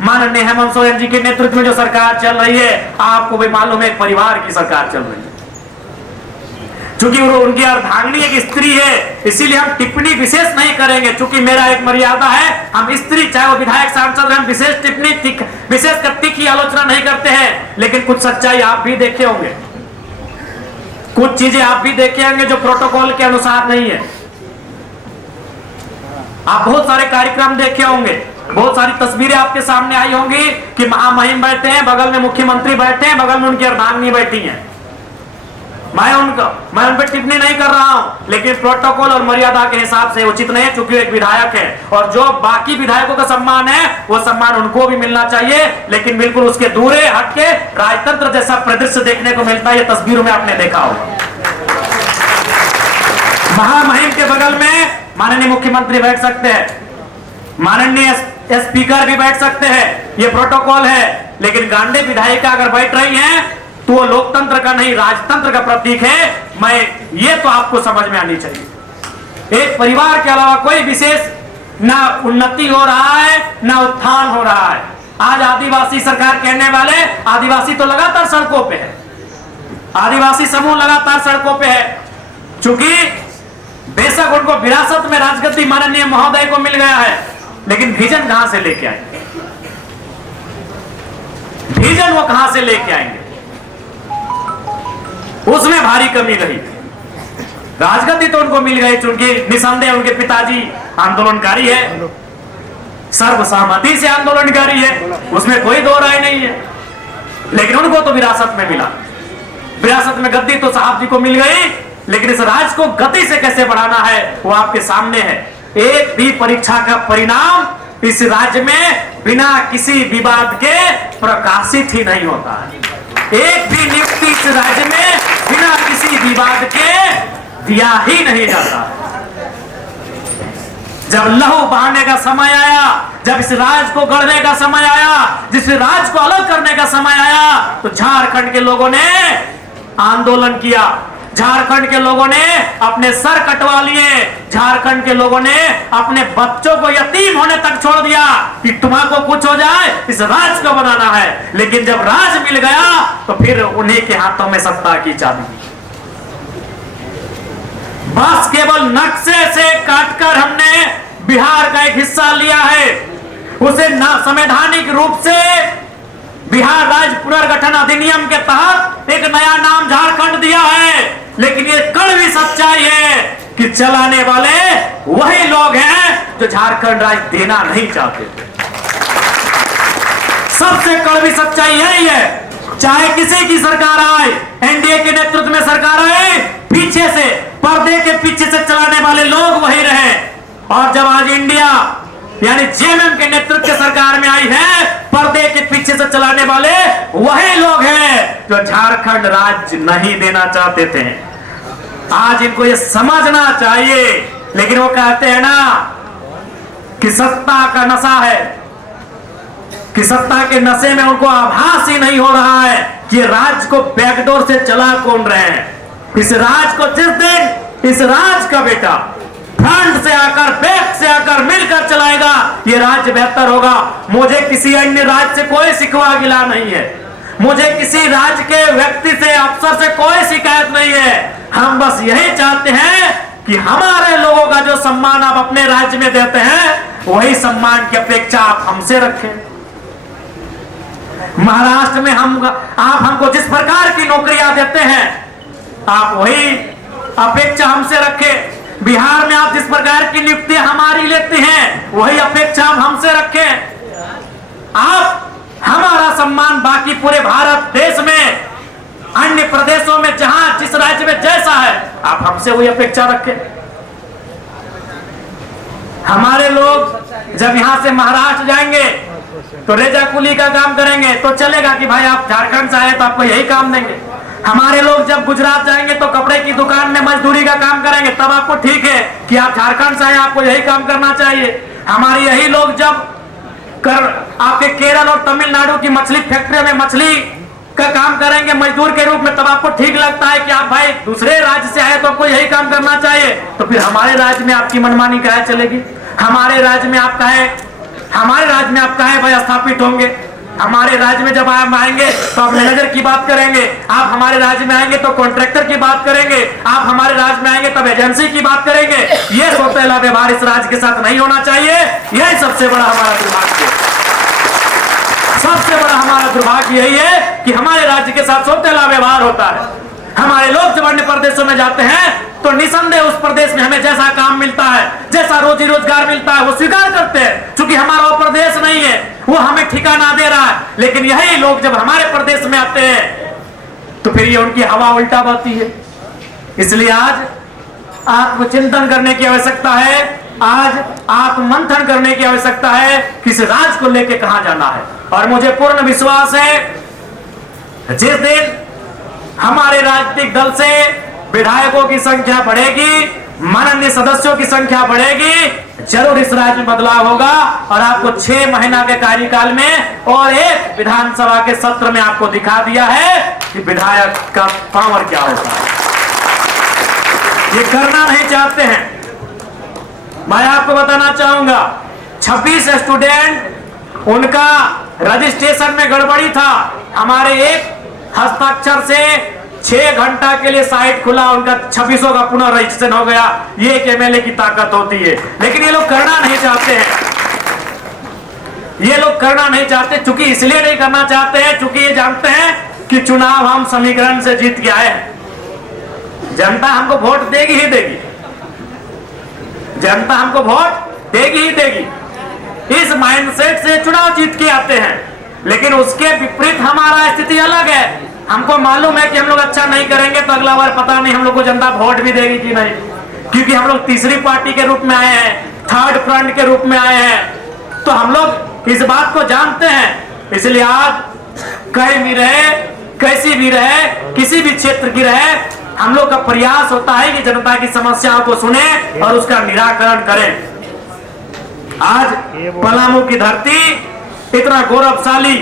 माननीय हेमंत सोरेन जी के नेतृत्व में जो सरकार चल रही है, आपको भी मालूम है एक परिवार की सरकार चल रही है। चूंकि उनकी अर्धांगिनी एक स्त्री है, इसीलिए हम टिप्पणी विशेष नहीं करेंगे। चूंकि मेरा एक मर्यादा है, हम स्त्री चाहे वो विधायक सांसद, हम विशेष टिप्पणी विशेष तीखी आलोचना नहीं करते हैं। लेकिन कुछ सच्चाई आप भी देखे होंगे, कुछ चीजें आप भी देखे होंगे जो प्रोटोकॉल के अनुसार नहीं है। आप बहुत सारे कार्यक्रम देखे होंगे, बहुत सारी तस्वीरें आपके सामने आई होंगी कि महामहिम बैठे हैं, बगल में मुख्यमंत्री बैठे हैं, बगल में उनकी अर्धांगिनी बैठी हैं। मैं उन पर टिप्पणी नहीं कर रहा हूं, लेकिन प्रोटोकॉल और मर्यादा के हिसाब से उचित नहीं है, क्योंकि एक विधायक है और जो बाकी विधायकों का सम्मान है वो सम्मान उनको भी मिलना चाहिए। लेकिन बिल्कुल उसके दूरे हटके राजतंत्र जैसा परिदृश्य देखने को मिलता है, ये तस्वीरों में आपने देखा होगा। महामहिम के बगल में माननीय मुख्यमंत्री बैठ सकते हैं, माननीय स्पीकर भी बैठ सकते हैं, ये प्रोटोकॉल है। लेकिन गांडे विधायिका अगर बैठ रही हैं तो वो लोकतंत्र का नहीं, राजतंत्र का प्रतीक है। मैं ये तो आपको समझ में आनी चाहिए। एक परिवार के अलावा कोई विशेष ना उन्नति हो रहा है, ना उत्थान हो रहा है। आज आदिवासी सरकार कहने वाले, आदिवासी तो लगातार सड़कों पे है, आदिवासी समूह लगातार सड़कों पे है। चूंकि बेशक उनको विरासत में राजगद्दी माननीय महोदय को मिल गया है, लेकिन विजन कहां से लेके आएंगे? विजन वो कहां से लेके आएंगे? उसमें भारी कमी रही। राजगद्दी तो उनको मिल गई, चूंकि निसंदेह उनके पिताजी आंदोलनकारी है, सर्वसहमति से आंदोलनकारी है, उसमें कोई दो राय नहीं है। लेकिन उनको तो विरासत में मिला, विरासत में गद्दी तो साहब जी को मिल गई। लेकिन इस राज्य को गति से कैसे बढ़ाना है वो आपके सामने है। एक भी परीक्षा का परिणाम इस राज्य में बिना किसी विवाद के प्रकाशित ही नहीं होता है। एक भी नियुक्ति इस राज्य में बिना किसी विवाद के दिया ही नहीं जाता। जब लहू बहाने का समय आया, जब इस राज्य को गढ़ने का समय आया, जिस राज्य को अलग करने का समय आया, तो झारखंड के लोगों ने आंदोलन किया, झारखंड के लोगों ने अपने सर कटवा लिए, झारखंड के लोगों ने अपने बच्चों को यतीम होने तक छोड़ दिया कि तुम्हारा कुछ हो जाए, इस राज्य को बनाना है। लेकिन जब राज मिल गया तो फिर उन्हीं के हाथों में सत्ता की चाबी। बस केवल नक्शे से काटकर हमने बिहार का एक हिस्सा लिया है, उसे संवैधानिक रूप से बिहार राज्य पुनर्गठन अधिनियम के तहत एक नया नाम झारखंड दिया है। लेकिन ये कड़वी सच्चाई है कि चलाने वाले वही लोग हैं जो झारखंड राज्य देना नहीं चाहते थे। सबसे कड़वी सच्चाई यही है, चाहे किसी की सरकार आए, एनडीए के नेतृत्व में सरकार आए, पीछे से पर्दे के पीछे से चलाने वाले लोग वही रहे। और जब आज इंडिया यानी जेएमएम के नेतृत्व की सरकार में आई है, पर्दे के पीछे से चलाने वाले वही लोग हैं जो झारखंड राज्य नहीं देना चाहते थे। आज इनको ये समझना चाहिए। लेकिन वो कहते हैं ना कि सत्ता का नशा है, कि सत्ता के नशे में उनको आभास ही नहीं हो रहा है कि राज्य को बैकडोर से चला कौन रहे हैं। इस राज्य को जिस दिन इस राज्य का बेटा फ्रंट से आकर, बैक से आकर मिलकर चलाएगा, ये राज्य बेहतर होगा। मुझे किसी अन्य राज्य से कोई शिकवा गिला नहीं है, मुझे किसी राज्य के व्यक्ति से, अफसर से कोई शिकायत नहीं है। हम बस यही चाहते हैं कि हमारे लोगों का जो सम्मान आप अपने राज्य में देते हैं, वही सम्मान की अपेक्षा आप हमसे रखें। महाराष्ट्र में आप हमको जिस प्रकार की नौकरियां देते हैं, आप वही अपेक्षा हमसे रखें। बिहार में आप जिस प्रकार की नियुक्ति हमारी लेते हैं, वही अपेक्षा आप हमसे रखें। आप हमारा सम्मान बाकी पूरे भारत देश में, अन्य प्रदेशों में, जहां जिस राज्य में जैसा है, आप हमसे वही अपेक्षा रखें। हमारे लोग जब यहां से महाराष्ट्र जाएंगे तो रेजा कुली का काम करेंगे तो चलेगा कि भाई आप झारखंड से आए तो आपको यही काम देंगे। हमारे लोग जब गुजरात जाएंगे तो कपड़े की दुकान में मजदूरी का काम करेंगे, तब आपको ठीक है कि आप झारखंड से आए, आपको यही काम करना चाहिए। हमारे यही लोग जब आपके केरल और तमिलनाडु की मछली फैक्ट्री में मछली का काम करेंगे मजदूर के रूप में, तब आपको ठीक लगता है कि आप भाई दूसरे राज्य से आए तो आपको यही काम करना चाहिए। तो फिर हमारे राज्य में आपकी मनमानी काहे चलेगी? हमारे राज्य में आप काहे हमारे राज्य में आप काहे भाई स्थापित होंगे? हमारे राज्य में जब आप आएंगे तो आप मैनेजर की बात करेंगे, आप हमारे राज्य में आएंगे तो कॉन्ट्रैक्टर की बात करेंगे, आप हमारे राज्य में आएंगे तब एजेंसी की बात करेंगे। यह सौतेला व्यवहार इस राज्य के साथ नहीं होना चाहिए। यही सबसे बड़ा हमारा दुर्भाग्य है। सबसे बड़ा हमारा दुर्भाग्य यही है कि हमारे राज्य के साथ सौतेला व्यवहार होता है। हमारे लोग जब अन्य प्रदेशों में जाते हैं तो निसंदेह उस प्रदेश में हमें जैसा काम मिलता है, जैसा रोजी रोजगार मिलता है, वो स्वीकार करते हैं, क्योंकि हमारा वो प्रदेश नहीं है, वो हमें ठिकाना दे रहा है। लेकिन यही लोग जब हमारे प्रदेश में आते हैं तो फिर ये उनकी हवा उल्टा बहती है। इसलिए आज आत्मचिंतन करने की आवश्यकता है, आज आत्ममंथन करने की आवश्यकता है कि इस राज्य को लेकर कहां जाना है। और मुझे पूर्ण विश्वास है जिस दिन हमारे राजनीतिक दल से विधायकों की संख्या बढ़ेगी, माननीय सदस्यों की संख्या बढ़ेगी, जरूर इस राज्य में बदलाव होगा। और आपको 6 महीना के कार्यकाल में और एक विधानसभा के सत्र में आपको दिखा दिया है कि विधायक का पावर क्या होता है। ये करना नहीं चाहते हैं। मैं आपको बताना चाहूंगा 26 स्टूडेंट उनका रजिस्ट्रेशन में गड़बड़ी था। हमारे एक हस्ताक्षर से 6 घंटा के लिए साइट खुला, उनका 2600 का पुनः रजिस्ट्रेशन हो गया। ये एक एमएलए की ताकत होती है। लेकिन ये लोग करना नहीं चाहते हैं। ये लोग करना नहीं चाहते, चूंकि इसलिए नहीं करना चाहते हैं चूंकि ये जानते हैं कि चुनाव हम समीकरण से जीत के आए हैं। जनता हमको वोट देगी ही देगी, जनता हमको वोट देगी ही देगी। इस माइंडसेट से चुनाव जीत के आते हैं। लेकिन उसके विपरीत हमारा स्थिति अलग है। हमको मालूम है कि हम लोग अच्छा नहीं करेंगे तो अगला बार पता नहीं हम लोग को जनता वोट भी देगी कि नहीं, क्योंकि हम लोग तीसरी पार्टी के रूप में आए हैं, थर्ड फ्रंट के रूप में आए हैं। तो हम लोग इस बात को जानते हैं। इसलिए आज कहीं भी रहे, कैसी भी रहे, किसी भी क्षेत्र की रहे, हम लोग का प्रयास होता है कि जनता की समस्याओं को सुने और उसका निराकरण करें। आज पलामू की धरती इतना गौरवशाली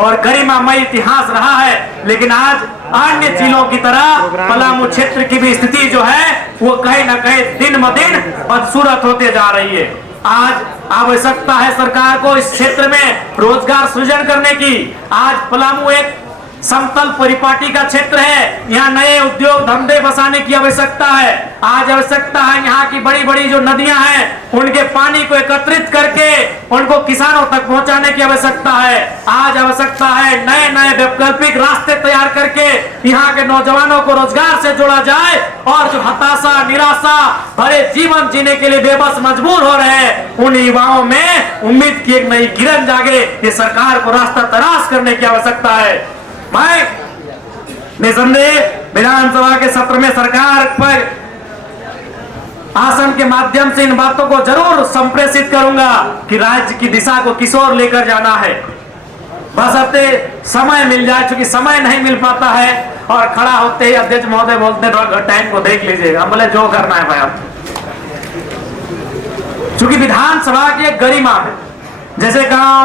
और गरिमामय इतिहास रहा है, लेकिन आज अन्य जिलों की तरह पलामू क्षेत्र की भी स्थिति जो है वो कहीं ना कहीं दिन ब दिन बदसूरत होते जा रही है। आज आवश्यकता है सरकार को इस क्षेत्र में रोजगार सृजन करने की। आज पलामू एक समतल परिपाटी का क्षेत्र है, यहाँ नए उद्योग धंधे बसाने की आवश्यकता है। आज आवश्यकता है यहाँ की बड़ी बड़ी जो नदियां हैं उनके पानी को एकत्रित करके उनको किसानों तक पहुंचाने की आवश्यकता है। आज आवश्यकता है नए नए वैकल्पिक रास्ते तैयार करके यहाँ के नौजवानों को रोजगार से जोड़ा जाए और जो हताशा निराशा भरे जीवन जीने के लिए बेबस मजबूर हो रहे हैं उन युवाओं में उम्मीद की एक नई किरण जागे। ये सरकार को रास्ता तलाश करने की आवश्यकता है। मैं निसंदेह विधानसभा के सत्र में सरकार पर आसन के माध्यम से इन बातों को जरूर संप्रेषित करूंगा कि राज्य की दिशा को किस ओर लेकर जाना है। बस अब समय मिल जाए, क्योंकि समय नहीं मिल पाता है और खड़ा होते ही अध्यक्ष महोदय बोलते हैं टाइम को देख लीजिएगा। हम बोले जो करना है भाई आप, क्योंकि विधानसभा की एक गरिमा है। जैसे गांव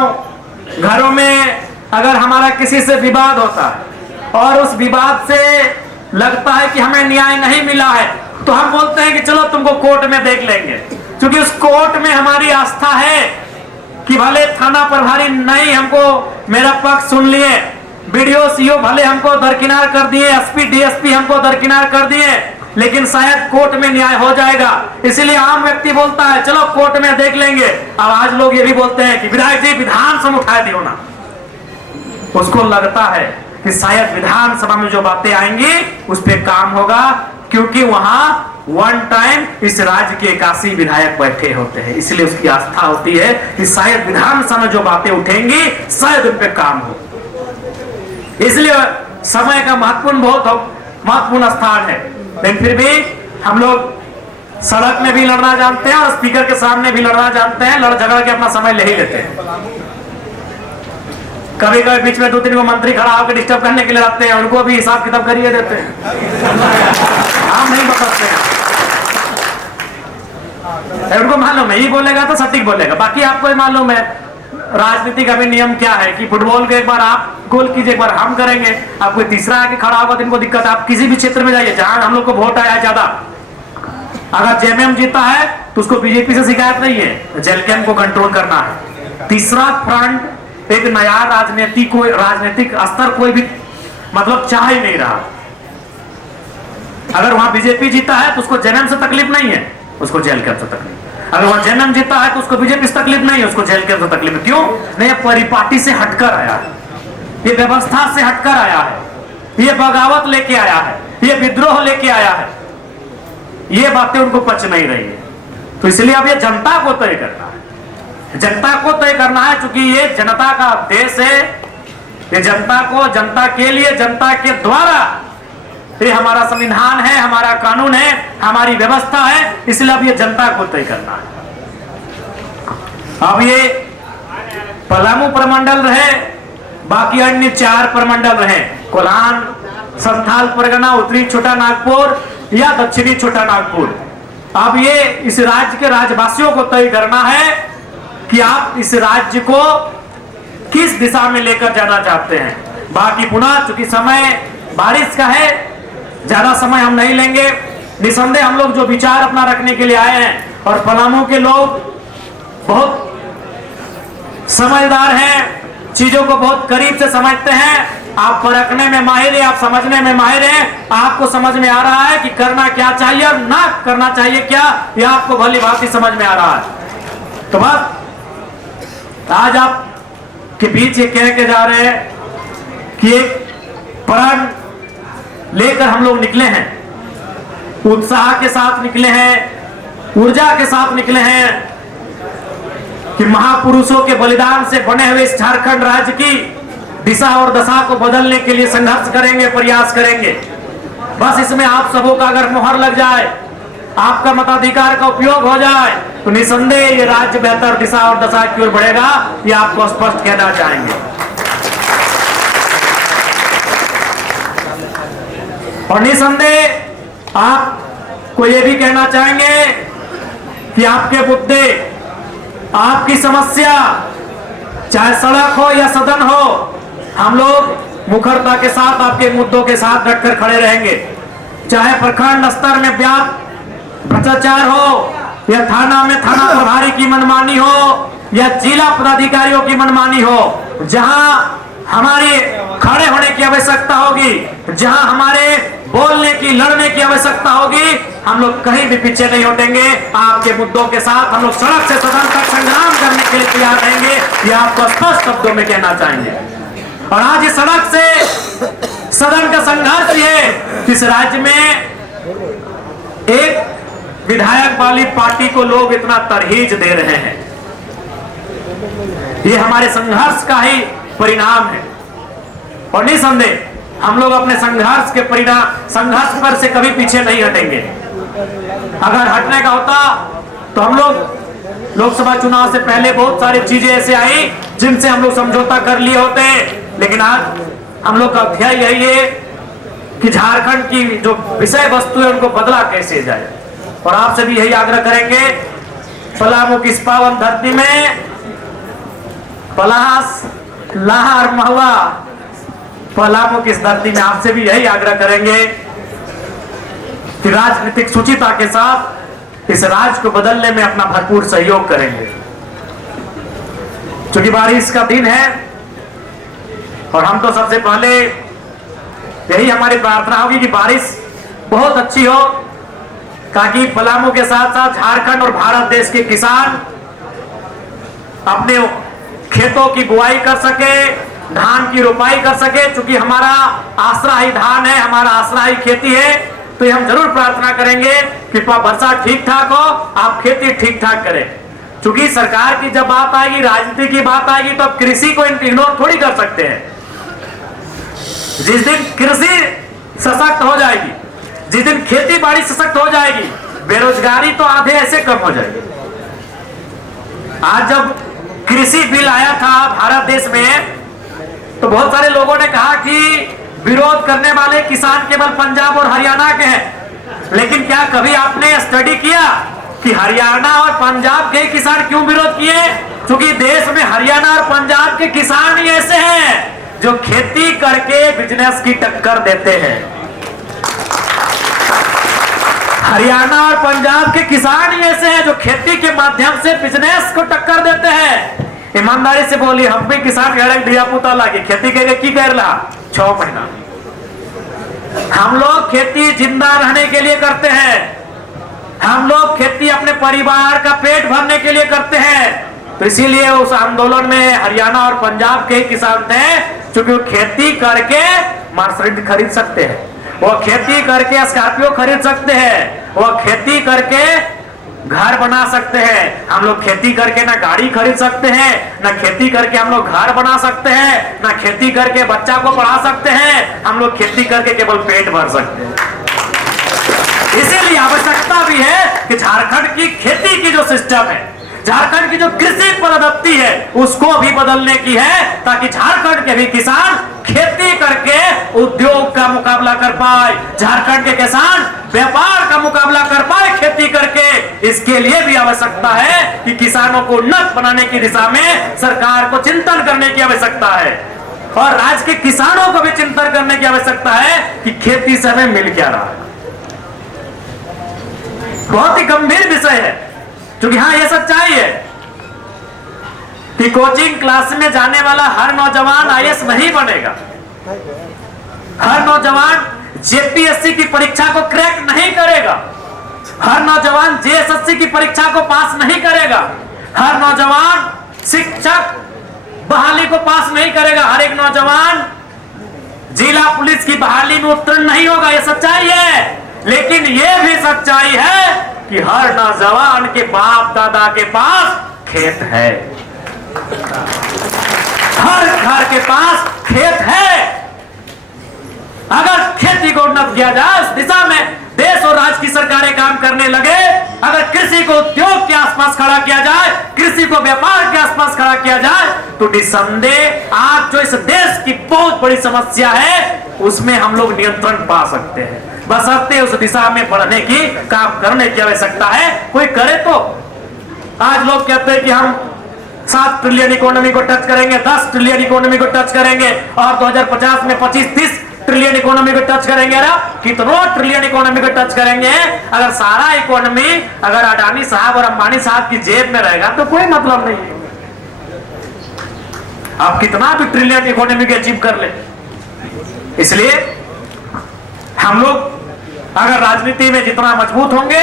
घरों में अगर हमारा किसी से विवाद होता है और उस विवाद से लगता है कि हमें न्याय नहीं मिला है तो हम बोलते हैं कि चलो तुमको कोर्ट में देख लेंगे, क्योंकि उस कोर्ट में हमारी आस्था है कि भले थाना प्रभारी नहीं हमको मेरा पक्ष सुन लिए, बीडीओ सीओ भले हमको दरकिनार कर दिए, एसपी डीएसपी हमको दरकिनार कर दिए, लेकिन शायद कोर्ट में न्याय हो जाएगा। इसीलिए आम व्यक्ति बोलता है चलो कोर्ट में देख लेंगे। अब आज लोग ये भी बोलते हैं कि विधायक जी विधानसभा उठा दियो ना। उसको लगता है कि शायद विधानसभा में जो बातें आएंगी उस पर काम होगा, क्योंकि वहां वन टाइम इस राज्य के 81 विधायक बैठे होते हैं। इसलिए उसकी आस्था होती है कि शायद विधानसभा में जो बातें उठेंगी शायद उन पर काम हो। इसलिए समय का महत्वपूर्ण स्थान है। लेकिन फिर भी हम लोग सड़क में भी लड़ना जानते हैं और स्पीकर के सामने भी लड़ना जानते हैं। लड़ झगड़ के अपना समय ले ही लेते हैं। कभी कभी बीच में 2-3 को मंत्री खड़ा होकर डिस्टर्ब करने के लिए आते हैं, उनको भी हिसाब किताब करिए देते हैं। हम नहीं बताते हैं, उनको मालूम है ये बोलेगा तो सटीक बोलेगा। बाकी आपको मालूम है राजनीति का भी नियम क्या है कि फुटबॉल के एक बार आप गोल कीजिए, एक बार हम करेंगे, आप कोई तीसरा आके खड़ा होगा तो इनको दिक्कत। आप किसी भी क्षेत्र में जाइए जहां हम लोग को वोट आया ज्यादा, अगर जेएमएम जीता है तो उसको बीजेपी से शिकायत नहीं है, जेएलकेएम को कंट्रोल करना है। तीसरा फ्रंट एक नया राजनीतिक स्तर कोई भी मतलब चाह ही नहीं रहा। अगर वहां बीजेपी जीता है तो उसको जन्म से तकलीफ नहीं है, उसको जेल कैंप से तकलीफ। अगर वहां जन्म जीता है तो उसको बीजेपी से तकलीफ नहीं है, उसको जेल कैंप से तकलीफ है। क्यों नहीं? परिपाटी से हटकर आया है, ये व्यवस्था से हटकर आया है, ये बगावत लेके आया है, ये विद्रोह लेके आया है। ये बातें उनको पच नहीं रही है, तो इसलिए अब ये जनता को तय करना है, जनता को तय करना है। क्योंकि ये जनता का देश है, ये जनता को, जनता के लिए, जनता के द्वारा, ये हमारा संविधान है, हमारा कानून है, हमारी व्यवस्था है, इसलिए अब ये जनता को तय करना है। अब ये पलामू प्रमंडल रहे, बाकी अन्य 4 प्रमंडल रहे, कोल्हान, संथाल परगना, उत्तरी छोटा नागपुर या दक्षिणी छोटा नागपुर। अब ये इस राज्य के राज्यवासियों को तय करना है कि आप इस राज्य को किस दिशा में लेकर जाना चाहते हैं। बाकी पुनः चूंकि समय बारिश का है, ज्यादा समय हम नहीं लेंगे। निसंदेह हम लोग जो विचार अपना रखने के लिए आए हैं, और पलामू के लोग बहुत समझदार हैं, चीजों को बहुत करीब से समझते हैं। आप परखने में माहिर हैं, आप समझने में माहिर हैं, आपको समझ में आ रहा है कि करना क्या चाहिए और ना करना चाहिए क्या, यह आपको भली भांति समझ में आ रहा है। तो बस आज आप के बीच ये कह के जा रहे हैं कि एक प्रण लेकर हम लोग निकले हैं, उत्साह के साथ निकले हैं, ऊर्जा के साथ निकले हैं कि महापुरुषों के बलिदान से बने हुए इस झारखंड राज्य की दिशा और दशा को बदलने के लिए संघर्ष करेंगे, प्रयास करेंगे। बस इसमें आप सबों का अगर मोहर लग जाए, आपका मताधिकार का उपयोग हो जाए, तो निसंदेह ये राज्य बेहतर दिशा और दशा की ओर बढ़ेगा, ये आपको स्पष्ट कहना चाहेंगे। और निसंदेह आपको ये भी कहना चाहेंगे कि आपके मुद्दे, आपकी समस्या, चाहे सड़क हो या सदन हो, हम लोग मुखरता के साथ आपके मुद्दों के साथ डटकर खड़े रहेंगे। चाहे प्रखंड स्तर में व्याप्त भ्रष्टाचार हो, या थाना में थाना प्रभारी की मनमानी हो, या जिला पदाधिकारियों की मनमानी हो, जहां हमारे खड़े होने की आवश्यकता होगी, जहां हमारे बोलने की, लड़ने की आवश्यकता होगी, हम लोग कहीं भी पीछे नहीं हटेंगे। आपके मुद्दों के साथ हम लोग सड़क से सदन तक संग्राम करने के लिए तैयार रहेंगे, ये आपको स्पष्ट शब्दों में कहना चाहेंगे। और आज इस सड़क से सदन का संघर्ष है, इस राज्य में एक विधायक वाली पार्टी को लोग इतना तरहीज दे रहे हैं, ये हमारे संघर्ष का ही परिणाम है। और निसंदेह हम लोग अपने संघर्ष के परिणाम, संघर्ष पर से कभी पीछे नहीं हटेंगे। अगर हटने का होता तो हम लोग लोकसभा चुनाव से पहले बहुत सारी चीजें ऐसे आई जिनसे हम लोग समझौता कर लिए होते, लेकिन आज हम लोग का अध्याय यही है कि झारखंड की जो विषय वस्तु है उनको बदला कैसे जाए। और आपसे भी यही आग्रह करेंगे, पलामू की इस पावन धरती में पलास, लाहर, महुआ, पलामू की इस धरती में आपसे भी यही आग्रह करेंगे कि राजनीतिक शुचिता के साथ इस राज्य को बदलने में अपना भरपूर सहयोग करेंगे। क्योंकि बारिश का दिन है और हम तो सबसे पहले यही हमारी प्रार्थना होगी कि बारिश बहुत अच्छी हो, ताकि पलामू के साथ साथ झारखंड और भारत देश के किसान अपने खेतों की बुआई कर सके, धान की रोपाई कर सके। क्योंकि हमारा आसरा ही धान है, हमारा आसरा ही खेती है, तो ये हम जरूर प्रार्थना करेंगे कि वर्षा ठीक ठाक हो, आप खेती ठीक ठाक करें। क्योंकि सरकार की जब बात आएगी, राजनीति की बात आएगी, तो अब कृषि को इग्नोर थोड़ी कर सकते हैं। जिस दिन कृषि सशक्त हो जाएगी, जिस दिन खेती बाड़ी सशक्त हो जाएगी, बेरोजगारी तो आधे ऐसे कम हो जाएगी। आज जब कृषि बिल आया था भारत देश में, तो बहुत सारे लोगों ने कहा कि विरोध करने वाले किसान केवल पंजाब और हरियाणा के हैं। लेकिन क्या कभी आपने स्टडी किया कि हरियाणा और पंजाब के किसान क्यों विरोध किए? क्योंकि देश में हरियाणा और पंजाब के किसान ही ऐसे हैं जो खेती करके बिजनेस की टक्कर देते हैं। हरियाणा और पंजाब के किसान ही ऐसे हैं जो खेती के माध्यम से बिजनेस को टक्कर देते हैं। ईमानदारी से बोली, हम भी किसान घर धिया पुता लागे खेती करके की कर रहा 6 महीना। हम लोग खेती जिंदा रहने के लिए करते हैं, हम लोग खेती अपने परिवार का पेट भरने के लिए करते हैं। तो इसीलिए उस आंदोलन में हरियाणा और पंजाब के किसान थे, क्योंकि वो खेती करके मर्सिडीज खरीद सकते हैं, वो खेती करके स्कॉर्पियो खरीद सकते हैं, वो खेती करके घर बना सकते हैं। हम लोग खेती करके ना गाड़ी खरीद सकते हैं, ना खेती करके हम लोग घर बना सकते हैं, ना खेती करके बच्चा को पढ़ा सकते हैं। हम लोग खेती करके केवल पेट भर सकते हैं। इसीलिए आवश्यकता भी है कि झारखंड की खेती की जो सिस्टम है, झारखंड की जो कृषि पद्धति है, उसको भी बदलने की है, ताकि झारखंड के भी किसान खेती करके उद्योग का मुकाबला कर पाए, झारखंड के किसान व्यापार का मुकाबला कर पाए खेती करके। इसके लिए भी आवश्यकता है कि किसानों को उन्नत बनाने की दिशा में सरकार को चिंतन करने की आवश्यकता है, और राज्य के किसानों को भी चिंतन करने की आवश्यकता है कि खेती से हमें मिल क्या रहा है। बहुत ही गंभीर विषय है, क्योंकि हाँ, यह सच्चाई है कि कोचिंग क्लास में जाने वाला हर नौजवान आईएएस नहीं बनेगा, हर नौजवान जेपीएससी की परीक्षा को क्रैक नहीं करेगा, हर नौजवान जेएसएससी की परीक्षा को पास नहीं करेगा, हर नौजवान शिक्षक बहाली को पास नहीं करेगा, हर एक नौजवान जिला पुलिस की बहाली में उत्तीर्ण नहीं होगा। यह सच्चाई है। लेकिन यह भी सच्चाई है कि हर नौजवान के बाप दादा के पास खेत है, हर घर के पास खेत है। अगर खेती को उन्नत किया जाए, उस दिशा में देश और राज्य की सरकारें काम करने लगे, अगर कृषि को उद्योग के आसपास खड़ा किया जाए, कृषि को व्यापार के आसपास खड़ा किया जाए, तो निसंदेह आज जो इस देश की बहुत बड़ी समस्या है, उसमें हम लोग नियंत्रण पा सकते हैं। बशर्ते उस दिशा में बढ़ने की काम करने की आवश्यकता है। कोई करे तो आज लोग कहते हैं कि हम 7 ट्रिलियन इकोनॉमी को टच करेंगे, 10 ट्रिलियन इकोनॉमी को टच करेंगे, और 2050 में 25-30 ट्रिलियन इकोनॉमी को टच करेंगे। कितनों ट्रिलियन इकोनॉमी को टच करेंगे? अगर सारा इकोनॉमी अगर अडानी साहब और अंबानी साहब की जेब में रहेगा तो कोई मतलब नहीं है। आप कितना भी ट्रिलियन इकोनॉमी को अचीव कर ले। इसलिए हम लोग अगर राजनीति में जितना मजबूत होंगे,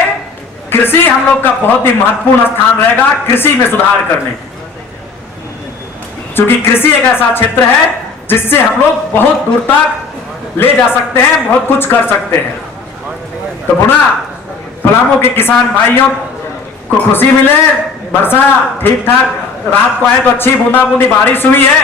कृषि हम लोग का बहुत ही महत्वपूर्ण स्थान रहेगा कृषि में सुधार करने, क्योंकि कृषि एक ऐसा क्षेत्र है जिससे हम लोग बहुत दूर तक ले जा सकते हैं, बहुत कुछ कर सकते हैं। तो पुनः पलामू के किसान भाइयों को खुशी मिले, वर्षा ठीक ठाक रात को आए तो अच्छी बूंदा बूंदी बारिश हुई है।